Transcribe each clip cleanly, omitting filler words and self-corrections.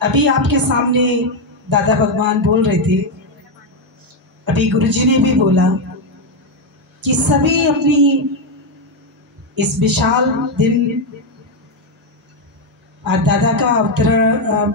अभी आपके सामने दादा भगवान बोल रहे थे, अभी गुरुजी ने भी बोला कि सभी अपनी इस विशाल दिन आज दादा का अवतरण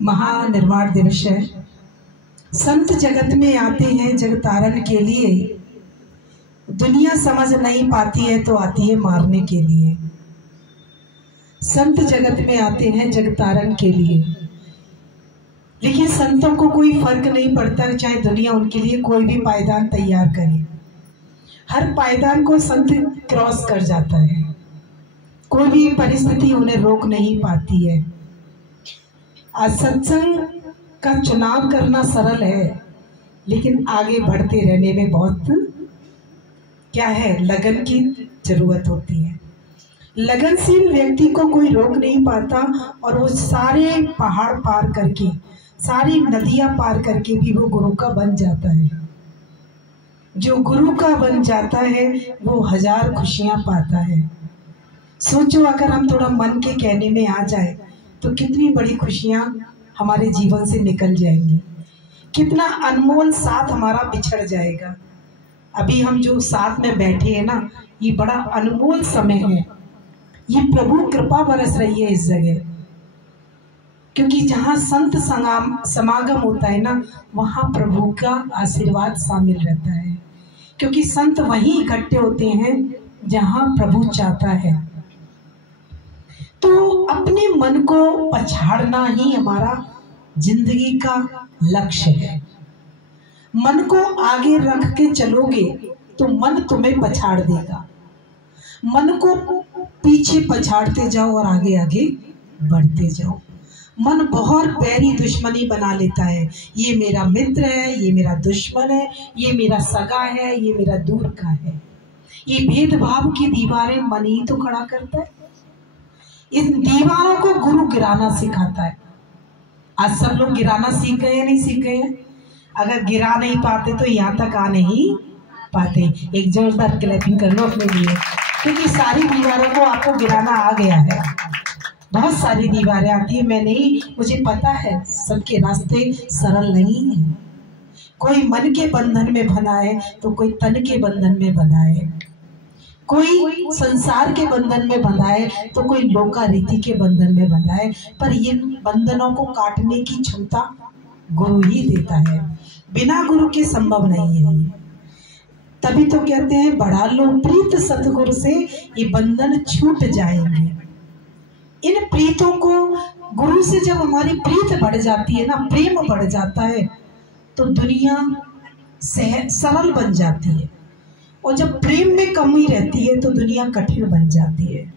महानिर्वाण दिवस है। संत जगत में आते हैं जगतारण के लिए, दुनिया समझ नहीं पाती है तो आती है मारने के लिए। संत जगत में आते हैं जगतारण के लिए, लेकिन संतों को कोई फर्क नहीं पड़ता चाहे दुनिया उनके लिए कोई भी पायदान तैयार करे। हर पायदान को संत क्रॉस कर जाता है, कोई भी परिस्थिति उन्हें रोक नहीं पाती है। आज सत्संग का चुनाव करना सरल है, लेकिन आगे बढ़ते रहने में बहुत क्या है, लगन की जरूरत होती है। लगनशील व्यक्ति को कोई रोक नहीं पाता और वो सारे पहाड़ पार करके, सारी नदियां पार करके भी वो गुरु का बन जाता है। जो गुरु का बन जाता है वो 1000 खुशियां पाता है। सोचो अगर हम थोड़ा मन के कहने में आ जाए तो कितनी बड़ी खुशियां हमारे जीवन से निकल जाएंगी, कितना अनमोल साथ हमारा बिछड़ जाएगा। अभी हम जो साथ में बैठे हैं ना, ये बड़ा अनमोल समय है। ये प्रभु कृपा बरस रही है इस जगह, क्योंकि जहाँ संत समागम होता है ना, वहाँ प्रभु का आशीर्वाद शामिल रहता है। क्योंकि संत वहीं इकट्ठे होते हैं जहाँ प्रभु चाहता है। तो अपने मन को पछाड़ना ही हमारा जिंदगी का लक्ष्य है। मन को आगे रख के चलोगे तो मन तुम्हें पछाड़ देगा। मन को पीछे पछाड़ते जाओ और आगे आगे बढ़ते जाओ। मन बहुत बैरी दुश्मनी बना लेता है, ये मेरा मित्र है, ये मेरा दुश्मन है, ये मेरा सगा है, ये मेरा दूर का है। ये भेदभाव की दीवारें मन ही तो खड़ा करता है। इन दीवारों को गुरु गिराना सिखाता है। आज सब लोग गिराना सीख गए हैं, नहीं सीख गए हैं? अगर गिरा नहीं पाते तो यहाँ तक आ नहीं पाते। एक जोरदार क्लैपिंग कर लो अपने लिए, क्योंकि सारी दीवारों को आपको गिराना आ गया है। बहुत सारी दीवारें आती है, मैं नहीं, मुझे पता है सबके रास्ते सरल नहीं है। कोई मन के बंधन में बंधा है तो कोई तन के बंधन में बंधा है, कोई संसार के बंधन में बंधा है तो कोई लोका रीति के बंधन में बंधा है। पर इन बंधनों को काटने की क्षमता गुरु ही देता है, बिना गुरु के संभव नहीं है। तभी तो कहते हैं बढ़ा लो प्रीत सतगुरु से, ये बंधन छूट जाएंगे। इन प्रीतों को, गुरु से जब हमारी प्रीत बढ़ जाती है ना, प्रेम बढ़ जाता है, तो दुनिया सरल बन जाती है। और जब प्रेम में कमी रहती है तो दुनिया कठिन बन जाती है।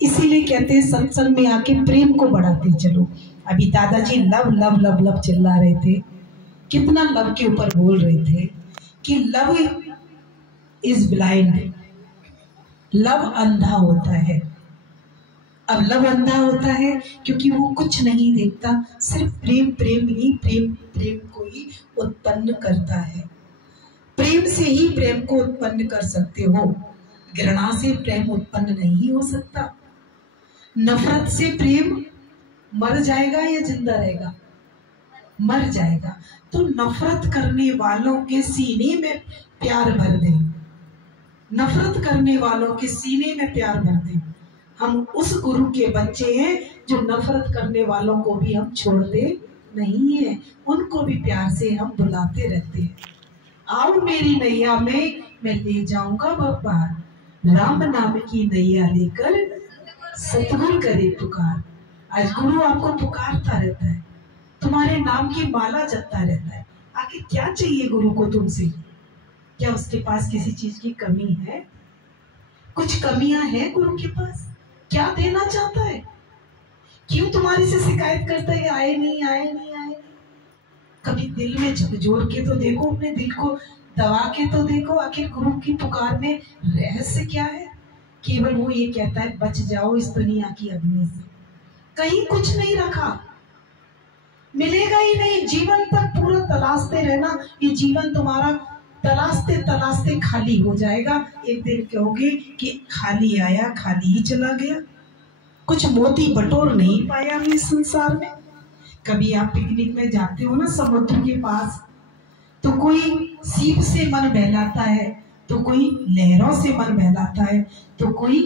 इसीलिए कहते हैं सत्संग में आके प्रेम को बढ़ाते चलो। अभी दादाजी लव लव लव लव चिल्ला रहे थे, कितना लव के ऊपर बोल रहे थे कि लव इज ब्लाइंड, लव अंधा होता है। अब लव अंधा होता है क्योंकि वो कुछ नहीं देखता, सिर्फ प्रेम प्रेम ही प्रेम प्रेम को ही उत्पन्न करता है। प्रेम से ही प्रेम को उत्पन्न कर सकते हो, घृणा से प्रेम उत्पन्न नहीं हो सकता। नफरत से प्रेम मर जाएगा या जिंदा रहेगा? मर जाएगा। तो नफरत करने वालों के सीने में प्यार भर दे, नफरत करने वालों के सीने में प्यार भर दे। हम उस गुरु के बच्चे हैं जो नफरत करने वालों को भी हम छोड़ते नहीं है, उनको भी प्यार से हम बुलाते रहते हैं। आओ मेरी नैया में मैं ले जाऊंगा बपार, राम नाम की नैया लेकर सतगुरु करे पुकार। आज गुरु आपको पुकारता रहता है, तुम्हारे नाम की माला जपता रहता है। आखिर क्या चाहिए गुरु को तुमसे? क्या उसके पास किसी चीज की कमी है? कुछ कमियां हैं गुरु के पास? क्या देना चाहता है? क्यों तुम्हारे से शिकायत करता है, आए नहीं आए नहीं आए नहीं? कभी दिल में झकझोर के तो देखो, अपने दिल को दबा के तो देखो, आखिर गुरु की पुकार में रहस्य क्या है? केवल वो ये कहता है बच जाओ इस दुनिया की अग्नि से। कहीं कुछ नहीं रखा, मिलेगा ही नहीं। जीवन तक पूरा तलाशते रहना, ये जीवन तुम्हारा तलाशते तलाशते खाली हो जाएगा। एक दिन कहोगे कि खाली आया खाली ही चला गया, कुछ मोती बटोर नहीं पाया हम इस संसार में। कभी आप पिकनिक में जाते हो ना समुद्र के पास, तो कोई सीप से मन बहलाता है, तो कोई लहरों से मन बहलाता है, तो कोई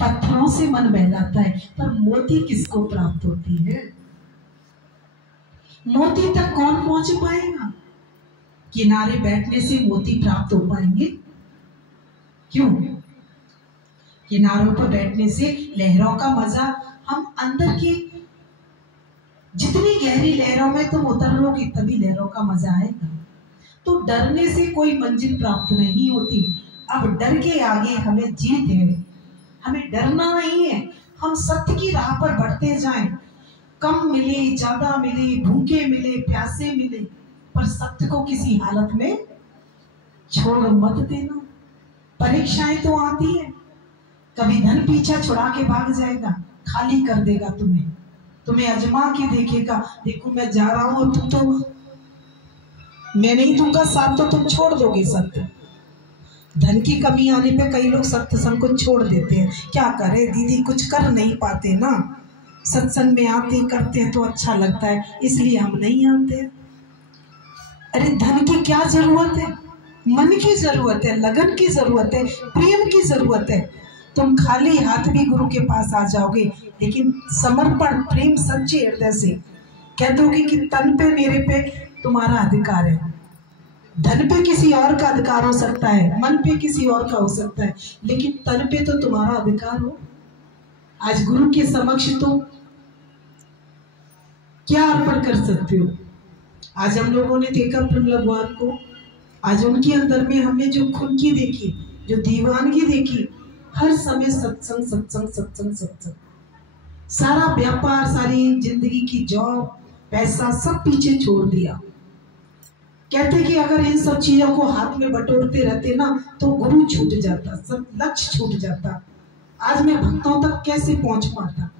पत्थरों से मन बहलाता है, पर मोती किसको प्राप्त होती है? मोती तक कौन पहुंच पाएगा? किनारे बैठने से मोती प्राप्त हो पाएंगे? क्यों? किनारों पर बैठने से लहरों का मजा, हम अंदर के जितनी गहरी लहरों में तुम उतरोगे तभी लहरों का मजा आएगा। तो डरने से कोई मंजिल प्राप्त नहीं होती। अब डर के आगे हमें जीत है, हमें डरना नहीं है। हम सत्य की राह पर बढ़ते जाएं, कम मिले ज्यादा मिले, भूखे मिले प्यासे मिले, पर सत्य को किसी हालत में छोड़ मत देना। परीक्षाएं तो आती है, कभी धन पीछा छुड़ा के भाग जाएगा, खाली कर देगा तुम्हें अजमा के देखेगा, देखो मैं जा रहा हूं, तुम तो मैं नहीं दूंगा साथ, तो तुम छोड़ दोगे सत्य। धन की कमी आने पे कई लोग सत्संग को छोड़ देते हैं। क्या करे दीदी, कुछ कर नहीं पाते ना, सत्संग में आते करते हैं तो अच्छा लगता है, इसलिए हम नहीं आते। अरे धन की क्या जरूरत है? मन की जरूरत है, लगन की जरूरत है, प्रेम की जरूरत है। तुम खाली हाथ भी गुरु के पास आ जाओगे, लेकिन समर्पण प्रेम सच्चे हृदय से कह दोगे कि तन पे मेरे पे तुम्हारा अधिकार है। धन पे किसी और का अधिकार हो सकता है, मन पे किसी और का हो सकता है, लेकिन तन पे तो तुम्हारा अधिकार हो। आज गुरु के समक्ष तुम क्या अर्पण कर सकते हो? आज हम लोगों ने देखा प्रभु भगवान को, आज उनके अंदर में हमने जो खुनकी देखी, जो दीवानगी देखी, हर समय सत्संग सत्संग सत्संग सत्संग। सारा व्यापार, सारी जिंदगी की जॉब, पैसा सब पीछे छोड़ दिया। कहते कि अगर इन सब चीजों को हाथ में बटोरते रहते ना तो गुरु छूट जाता, सब लक्ष्य छूट जाता। आज मैं भक्तों तक कैसे पहुंच पाता?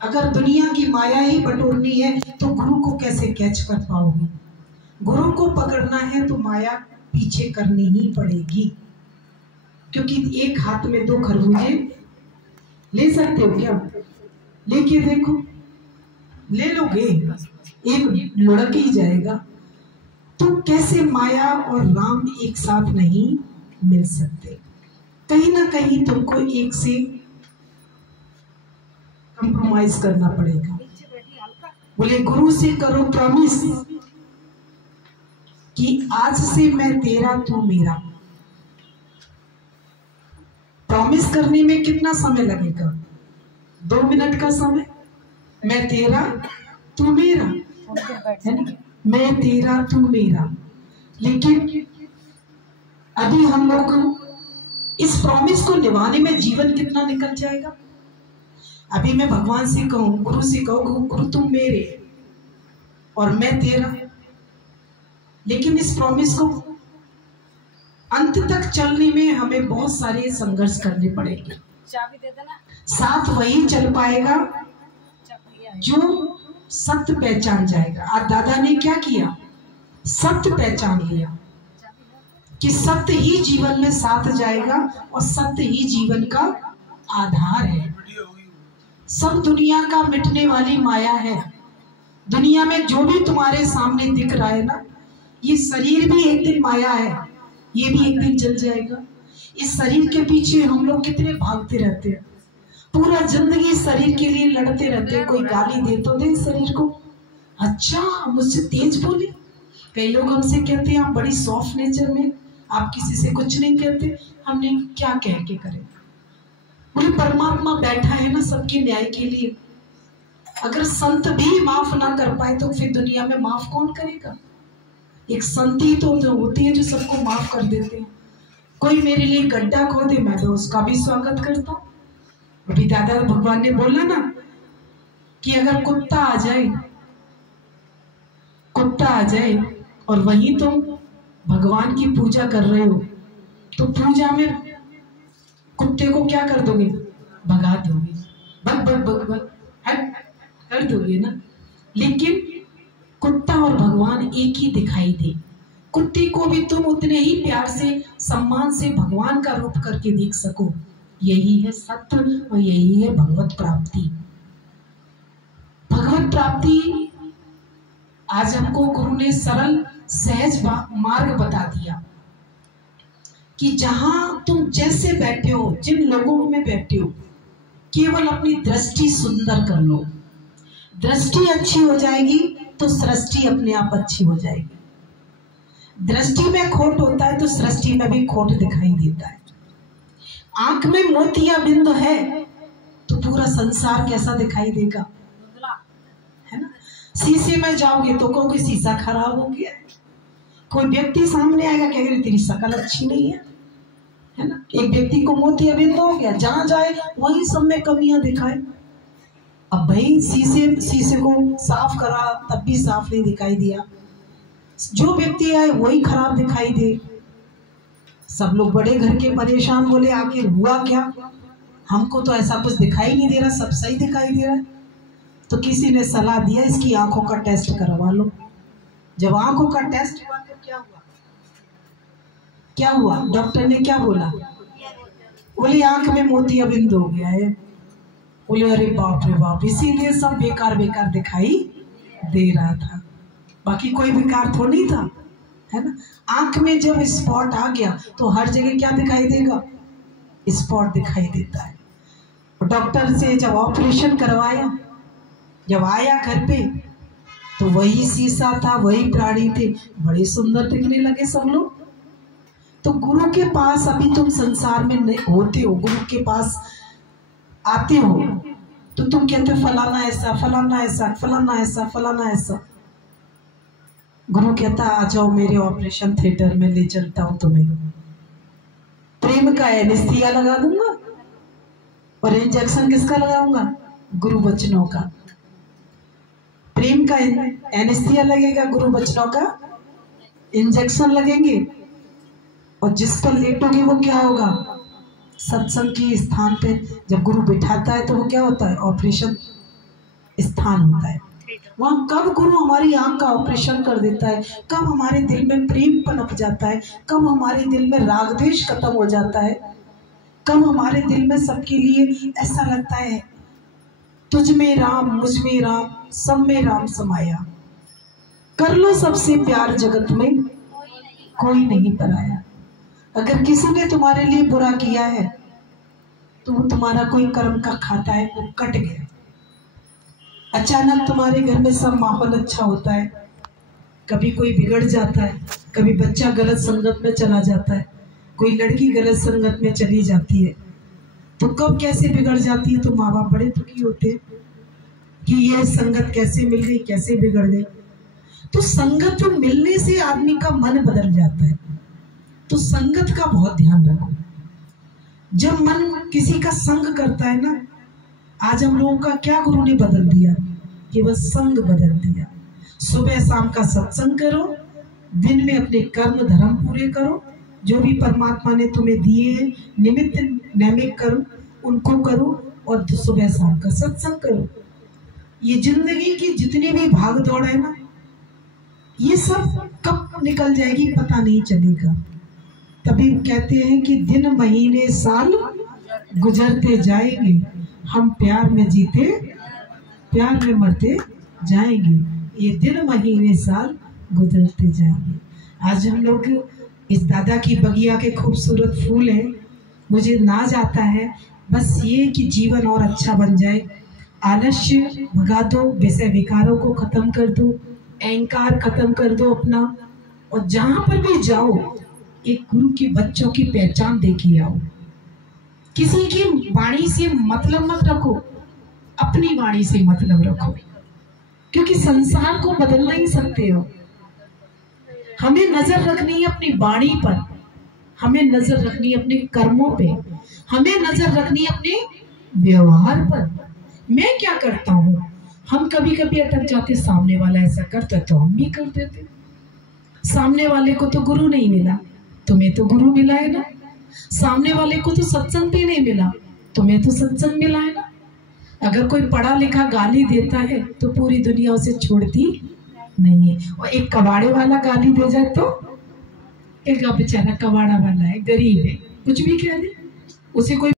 अगर दुनिया की माया ही बटोरनी है तो गुरु को कैसे कैच कर पाओगे? गुरु को पकड़ना है तो माया पीछे करनी ही पड़ेगी, क्योंकि एक हाथ में दो खरबूजे ले सकते हो क्या? लेके देखो, ले लोगे, एक लुढ़क ही जाएगा। तो कैसे माया और राम एक साथ नहीं मिल सकते? कहीं ना कहीं तुमको एक से कंप्रोमाइज करना पड़ेगा। बोले गुरु से करो प्रॉमिस कि आज से मैं तेरा तू मेरा। प्रॉमिस करने में कितना समय लगेगा? 2 मिनट का समय। मैं तेरा तू मेरा, है ना? मैं तेरा तू मेरा। लेकिन अभी हम लोग इस प्रॉमिस को निभाने में जीवन कितना निकल जाएगा। अभी मैं भगवान से कहूं, गुरु से कहूं, गुरु तुम मेरे और मैं तेरा, लेकिन इस प्रॉमिस को अंत तक चलने में हमें बहुत सारे संघर्ष करने पड़ेंगे। चाबी दे देना। साथ वही चल पाएगा जो सत्य पहचान जाएगा। आज दादा ने क्या किया? सत्य पहचान लिया कि सत्य ही जीवन में साथ जाएगा और सत्य ही जीवन का आधार है। सब दुनिया का मिटने वाली माया है। दुनिया में जो भी तुम्हारे सामने दिख रहा है ना, ये शरीर भी एक दिन माया है, ये भी एक दिन चल जाएगा। इस शरीर के पीछे हम लोग कितने भागते रहते हैं, पूरा जिंदगी शरीर के लिए लड़ते रहते हैं। कोई गाली दे तो दे शरीर को, अच्छा मुझसे तेज बोले। कई लोग हमसे कहते हैं आप बड़ी सॉफ्ट नेचर में, आप किसी से कुछ नहीं कहते। हमने क्या कह के करें? बोले परमात्मा बैठा है ना सबके न्याय के लिए। अगर संत भी माफ ना कर पाए तो फिर दुनिया में माफ कौन करेगा? एक संत ही तो होती है जो सबको माफ कर देते हैं। कोई मेरे लिए गड्ढा खोदे मैं तो उसका भी स्वागत करता हूँ। अभी दादा भगवान ने बोला ना कि अगर कुत्ता आ जाए और वहीं तुम भगवान की पूजा कर रहे हो तो पूजा में कुत्ते को क्या कर दोगे? भगा दोगे, बग बग बग बग हट कर दोगे ना। लेकिन कुत्ता और भगवान एक ही दिखाई दे। कुत्ते को भी तुम उतने ही प्यार से सम्मान से भगवान का रूप करके देख सको। यही है सत्य और यही है भगवत प्राप्ति। भगवत प्राप्ति आज हमको गुरु ने सरल सहज मार्ग बता दिया कि जहां तुम जैसे बैठे हो, जिन लोगों में बैठे हो, केवल अपनी दृष्टि सुंदर कर लो। दृष्टि अच्छी हो जाएगी तो सृष्टि अपने आप अच्छी हो जाएगी। दृष्टि में खोट होता है तो सृष्टि में भी खोट दिखाई देता है। आंख में मोतिया बिंदु है तो पूरा संसार कैसा दिखाई देगा, है ना। शीशे में जाओगे तो कहोगे शीशा खराब हो गया। कोई व्यक्ति सामने आएगा कहेगा तेरी शक्ल अच्छी नहीं है ना। एक व्यक्ति को मोतिया बिंदु हो गया, जहां जाए वहीं सब में कमियां दिखाए। अब भाई शीशे को साफ करा तब भी साफ नहीं दिखाई दिया, जो व्यक्ति आए वही खराब दिखाई दे। सब लोग बड़े घर के परेशान, बोले आखिर हुआ क्या, हमको तो ऐसा कुछ दिखाई नहीं दे रहा, सब सही दिखाई दे रहा है। तो किसी ने सलाह दिया इसकी आंखों का टेस्ट करवा लो। जब आंखों का टेस्ट हुआ तो क्या हुआ, डॉक्टर ने क्या बोला, बोले आंख में मोतिया बिंदु हो गया है। बोले अरे बाप रे बाप, इसीलिए सब बेकार बेकार दिखाई दे रहा था, बाकी कोई बेकार तो नहीं था, है ना। आंख में जब स्पॉट आ गया तो हर जगह क्या दिखाई देगा, स्पॉट दिखाई देता है। डॉक्टर से जब ऑपरेशन करवाया, जब आया घर पे तो वही शीशा था, वही प्राणी थे, बड़े सुंदर दिखने लगे सब लोग। तो गुरु के पास अभी तुम संसार में नहीं होते हो, गुरु के पास आते हो तो तुम कहते हो फलाना ऐसा, फलाना ऐसा, फलाना ऐसा, फलाना ऐसा। गुरु कहता आ जाओ मेरे ऑपरेशन थिएटर में, ले चलता हूं तुम्हें, प्रेम का एनेस्थीसिया लगा दूंगा। और इंजेक्शन किसका लगाऊंगा, गुरु वचनों का। प्रेम का एनेस्थीसिया लगेगा, गुरु वचनों का इंजेक्शन लगेंगे। और जिस पर लेटोगे वो क्या होगा, सत्संग के स्थान पे जब गुरु बिठाता है तो वो क्या होता है, ऑपरेशन स्थान होता है। वहां कब गुरु हमारी आंख का ऑपरेशन कर देता है, कब हमारे दिल में प्रेम पनप जाता है, कब हमारे दिल में राग द्वेष खत्म हो जाता है, कब हमारे दिल में सबके लिए ऐसा लगता है तुझ में राम, मुझ में राम, सब में राम समाया। कर लो सबसे प्यार जगत में, कोई नहीं पराया। अगर किसी ने तुम्हारे लिए बुरा किया है तो वो तुम्हारा कोई कर्म का खाता है, वो कट गया। अचानक तुम्हारे घर में सब माहौल अच्छा होता है, कभी कोई बिगड़ जाता है, कभी बच्चा गलत संगत में चला जाता है, कोई लड़की गलत संगत में चली जाती है। तो कब कैसे बिगड़ जाती है तो माँ बाप बड़े दुखी होते हैं कि यह संगत कैसे मिल गई, कैसे बिगड़ गई। तो संगत मिलने से आदमी का मन बदल जाता है, तो संगत का बहुत ध्यान रखो। जब मन किसी का संग करता है ना, आज हम लोगों का क्या गुरु ने बदल दिया, केवल संग बदल दिया। सुबह शाम का सत्संग करो, दिन में अपने कर्म धर्म पूरे करो, जो भी परमात्मा ने तुम्हें दिए हैं निमित्त नैमिक करो, उनको करो, और सुबह शाम का सत्संग करो। ये जिंदगी की जितनी भी भाग दौड़ है ना, ये सब कब निकल जाएगी पता नहीं चलेगा। तभी कहते हैं कि दिन महीने साल गुजरते जाएंगे, हम प्यार में जीते प्यार में मरते जाएंगे। ये दिन महीने साल गुजरते जाएंगे। आज हम लोग इस दादा की बगिया के खूबसूरत फूल हैं, मुझे नाज आता है बस ये कि जीवन और अच्छा बन जाए। आलस्य भगा दो, विषय विकारों को खत्म कर दो, अहंकार खत्म कर दो अपना, और जहां पर भी जाओ एक गुरु के बच्चों की पहचान देखिए आओ। किसी की वाणी से मतलब मत रखो, अपनी वाणी से मतलब रखो, क्योंकि संसार को बदल नहीं सकते हो। हमें नजर रखनी है अपनी वाणी पर, हमें नजर रखनी है अपने कर्मों पे, हमें नजर रखनी है अपने व्यवहार पर। मैं क्या करता हूँ, हम कभी कभी अटक जाते, सामने वाला ऐसा करता तो हम भी कर देते। सामने वाले को तो गुरु नहीं मिला, तुम्हें तो गुरु मिला है ना। सामने वाले को तो सत्संग भी नहीं मिला, तुम्हें तो सत्संग मिला है ना। अगर कोई पढ़ा लिखा गाली देता है तो पूरी दुनिया उसे छोड़ती नहीं है, और एक कबाड़े वाला गाली दे जाए तो एक बेचारा कबाड़ा वाला है, गरीब है, कुछ भी कह दे उसे कोई